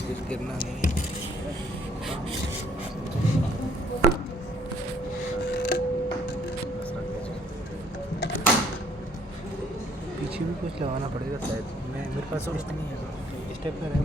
तस्वीर गिरना नहीं है। पीछे भी कुछ लगाना पड़ेगा शायद, मैं मेरे पास और नहीं है स्टेपलर है।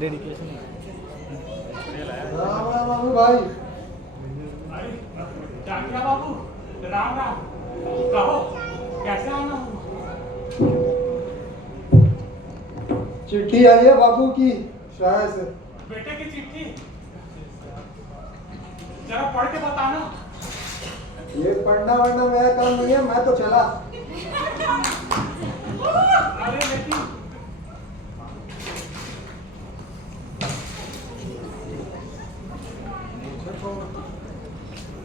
डेडिकेशन बाबू भाई बाबू राम राम, कहो कैसे आना हुआ? चिट्ठी आई है बाबू की शहर से। बेटे की चिट्ठी जरा पढ़ के बताना। ये पढ़ना वढ़ना मेरा काम नहीं है, मैं तो चला। अरे लेकिन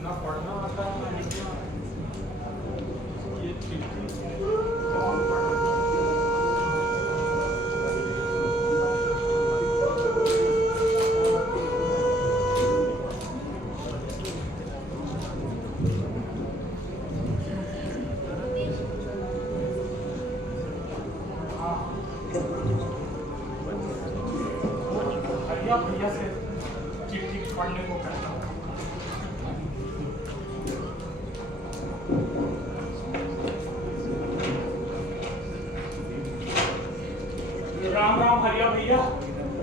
ना पढ़ना आता है ना लिखना। ये चिट्ठी कौन पढ़ा? भैया से चिट्ठी पढ़ने को कहता हूँ। राम राम हरिया भैया।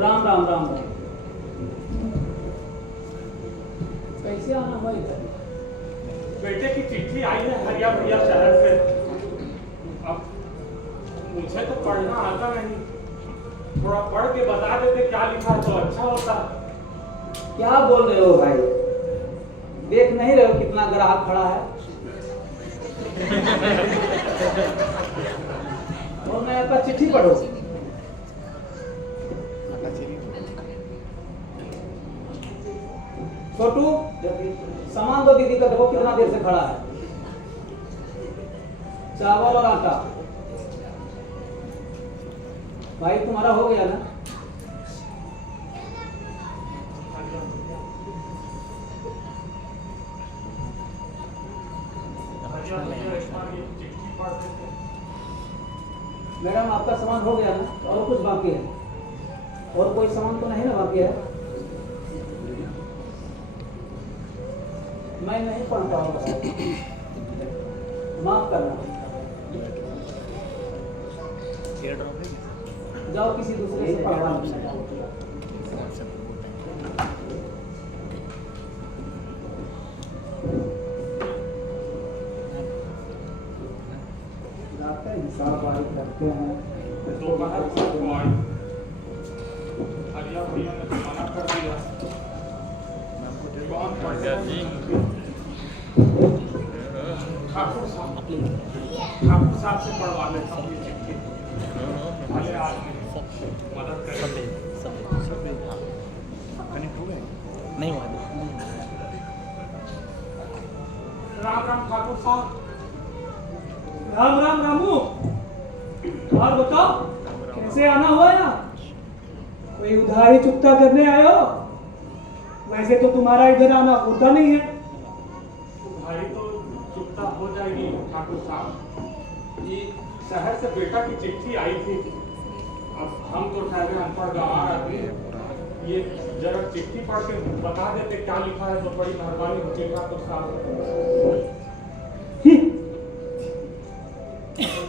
राम राम राम राम। कैसे आना हुआ इधर? बेटे की चिट्ठी आई है हरिया भैया शहर से। अब मुझे तो पढ़ना आता नहीं, थोड़ा पढ़ के बता देते क्या लिखा है तो अच्छा होता। क्या बोल रहे हो भाई? देख नहीं रहे हो कितना ग्राहक खड़ा है? और मैं आपका चिट्ठी पढ़ो। छोटू सामान दो दीदी का, देखो कितना देर से खड़ा है। चावल और आटा। भाई तुम्हारा हो गया ना? मैडम आपका सामान हो गया ना? और कुछ बाकी है? और कोई सामान तो नहीं ना बाकी है? मैं नहीं पढ़ पाऊंगा, माफ करना। जाओ किसी दूसरे से पढ़वा लो। हिसाब वारी करते हैं। दोपहर को आई, हरिया भैया ने तो मना कर दिया। कौन पढ़ गया जी? ठाकुर साहब से पढ़वा लेता हूँ ये चिट्ठी। भले आदमी मदद करें। नहीं हुआ। राम राम ठाकुर साहब। राम राम रामू। और बताओ कैसे आना हुआ यहाँ? कोई उधारी चुकता करने आए हो? वैसे तो तुम्हारा इधर आना होता नहीं है। उधारी तो चुकता हो जाएगी ठाकुर साहब। ये शहर से बेटा की चिट्ठी आई थी। अब हम तो ठहरे अनपढ़ गंवार आदमी, ये जरा चिट्ठी पढ़ के बता देते क्या लिखा है तो बड़ी मेहरबानी होती ठाकुर साहब।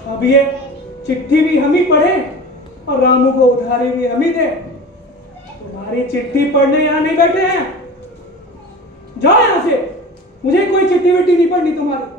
अब ये चिट्ठी भी हम ही पढ़े और रामू को उधारी भी हम ही दे। तुम्हारी चिट्ठी पढ़ने यहाँ नहीं बैठे हैं। जाओ यहाँ से, मुझे कोई चिट्ठी विट्ठी नहीं पढ़नी तुम्हारी।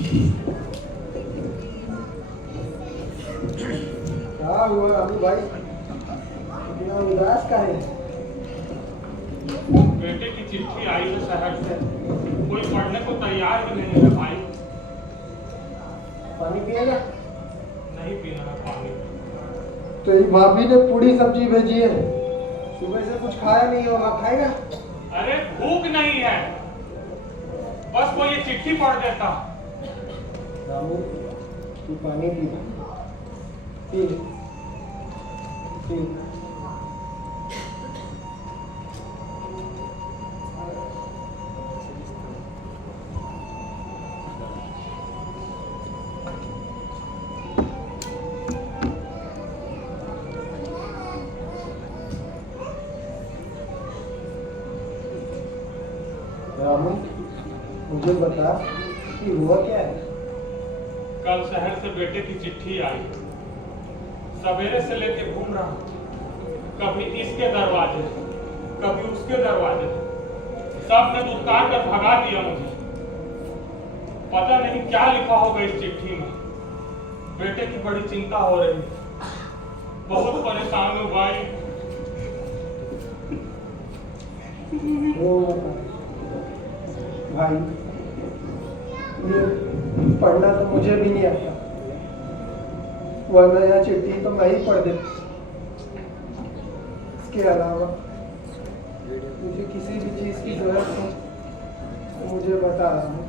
क्या हुआ रामू भाई, इतना उदास का है? बेटे की चिट्ठी आई है शहर से, कोई पढ़ने को तैयार ही नहीं है भाई। पानी पिएगा? नहीं पीना है पानी। तो ये भाभी ने पूरी सब्जी भेजी है, सुबह से कुछ खाया नहीं होगा, खाएगा? अरे भूख नहीं है, बस वो ये चिट्ठी पढ़ देता। रामू तू पानी पी, पी पी। रामू मुझे बता कि हुआ क्या है? कल शहर से बेटे की चिट्ठी आई, सवेरे से लेके घूम रहा हूं, कभी इसके दरवाजे कभी उसके दरवाजे, सब ने दुत्कार कर भगा दिया मुझे। पता नहीं क्या लिखा होगा इस चिट्ठी में। बेटे की बड़ी चिंता हो रही है, बहुत परेशान हूं भाई। वो भाई, ये पढ़ना तो मुझे भी नहीं आता, वरना यह चिट्ठी तो मैं ही पढ़ देता। इसके अलावा मुझे किसी भी चीज़ की जरूरत हो तो मुझे बता रहा हूँ,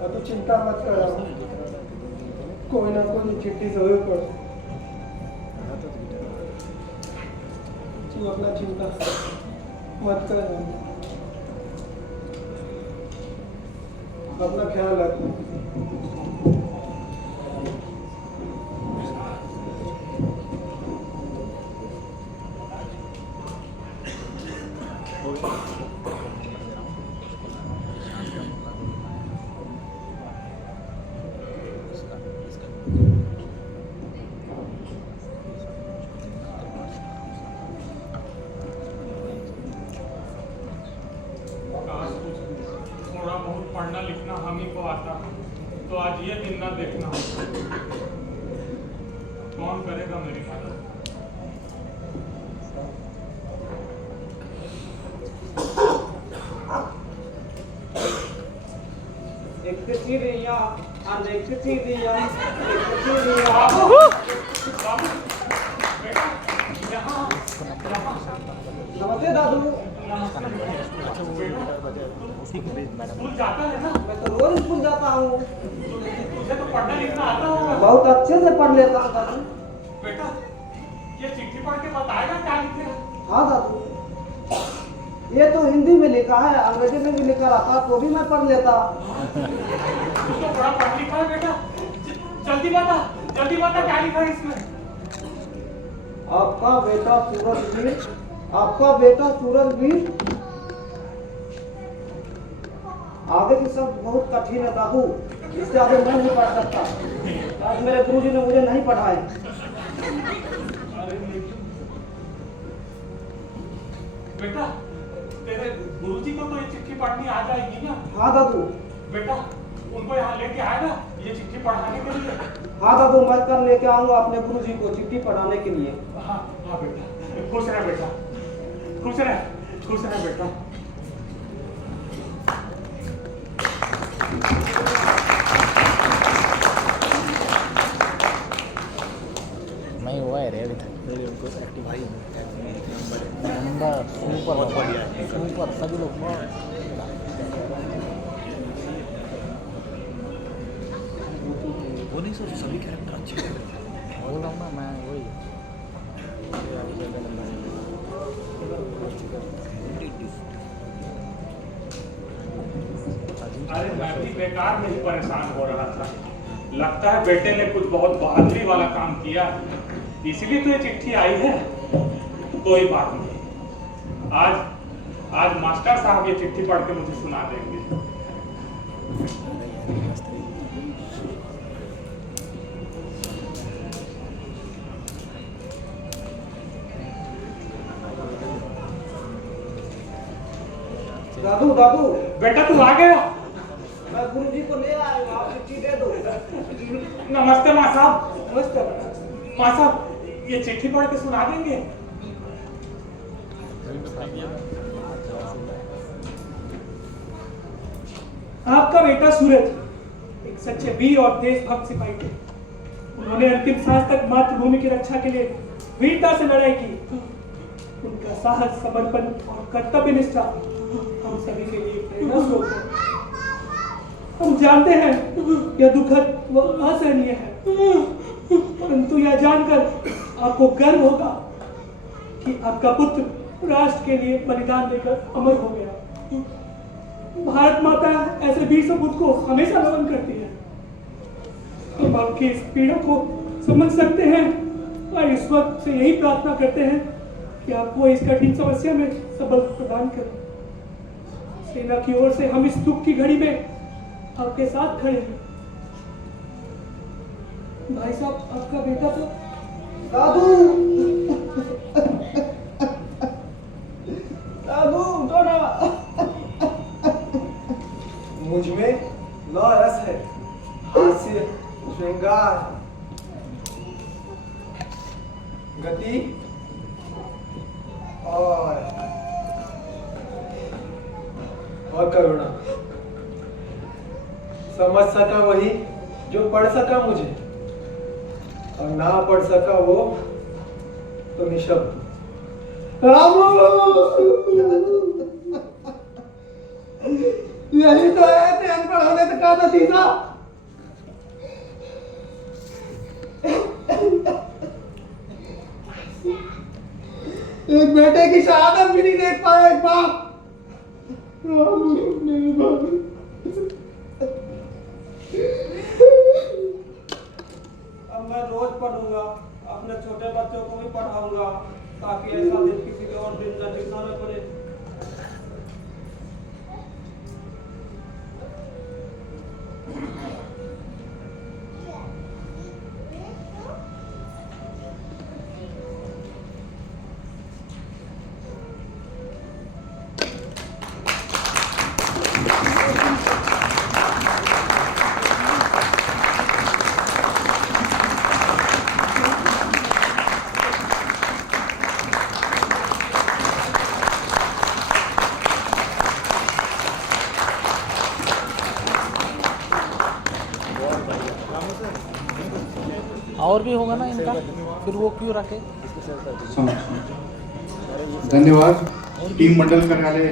और तो चिंता मत कर रहा हूँ, कोई ना कोई चिट्ठी जरूर पढ़। तू अपना चिंता मत कर, अपना ख्याल रखना। थोड़ा बहुत पढ़ना लिखना हम ही को आता तो आज ये दिन ना देखना। कौन करेगा मेरी मदद? बाबू, बाबू, बेटा, यहाँ, यहाँ। नमस्ते दादू। स्कूल जाता है ना? मैं तो रोज स्कूल जाता हूँ। तुझे तो पढ़ना लिखना आता होगा। बहुत अच्छे से पढ़ लेता हूँ दादू। बेटा, ये चिट्ठी पढ़ के बताएगा क्या लिखे? हाँ दादू, ये तो हिंदी में लिखा है, अंग्रेजी में भी लिखा रहता तो भी मैं पढ़ लेता। तू तो बड़ा पढ़ लिखा है बेटा, जल्दी बता क्या लिखा है इसमें? आपका बेटा सूरजवीर, आपका बेटा सूरजवीर। आगे की सब बहुत कठिन है दादू, इससे आगे मैं नहीं पढ़ सकता। आज मेरे गुरुजी ने मुझे नहीं पढ़ाए। बेटा, तेरे गुरुजी को तो ये चिट्ठी पढ़नी आ जाएगी ना? हाँ दादू। बेटा, उनको यहाँ लेके आएगा ये चिट्ठी पढ़ाने के लिए? हाँ दादू, मैं कल लेके आऊंगा अपने गुरुजी को चिट्ठी पढ़ाने के लिए। हाँ हाँ बेटा, खुश रह बेटा, खुश रह बेटा। नहीं हुआ है रे अभी तक। भाई नंबर सुपर, बहुत बढ़िया है, सुपर। सभी लोग वो नहीं सोच, सभी कैरेक्टर अच्छे हैं। बोल रहा हूँ ना मैं, वही अरे मैं भी बेकार में ही परेशान हो रहा था। लगता है बेटे ने कुछ बहुत बहादुरी वाला काम किया, इसलिए तो ये चिट्ठी आई है। कोई बात नहीं, आज मास्टर साहब ये चिट्ठी पढ़ के मुझे सुना देंगे। दादू दादू, बेटा तू आ गया? मैं गुरुजी को ले आया हूँ, आपकी नमस्ते माँ साहब। नमस्ते। माँ साहब, ये चिट्ठी पढ़ के सुना देंगे? आपका बेटा सूरज एक सच्चे वीर और देशभक्त सिपाही थे। उन्होंने अंतिम सांस तक मातृभूमि की रक्षा के लिए वीरता से लड़ाई की। उनका साहस, समर्पण और कर्तव्य निष्ठा हम सभी के लिए प्रेरणा स्रोत है। हम जानते हैं यह दुखद व असहनीय है, परंतु यह जानकर आपको गर्व होगा कि आपका पुत्र राष्ट्र के लिए बलिदान देकर अमर हो गया। भारत माता ऐसे वीर सपूत को हमेशा नमन करती है। हम आपकी इस पीड़ा को समझ सकते हैं और इस वक्त से यही प्रार्थना करते हैं कि आपको इस कठिन समस्या में सबल प्रदान करें। सेना की ओर से हम इस दुख की घड़ी में आपके साथ खड़े हैं। भाई साहब, आपका बेटा तो दादू दादू उठो ना। मुझ में लौ रस है, हास्य, श्रृंगार, गति और करुणा। समझ सका वही जो पढ़ सका मुझे, और ना पढ़ सका वो तो निशब्द। यही तो है ते अनपढ़ होने का नतीजा। एक बेटे की शहादत भी नहीं देख पाया एक बाप। मेरे बाप। अब मैं रोज पढ़ूंगा, अपने छोटे बच्चों को भी पढ़ाऊंगा, ताकि ऐसा दिन किसी के और दिन न दिखाना पड़े। और भी होगा ना इनका, फिर वो क्यों रखे? धन्यवाद। टीम मंडल कार्यालय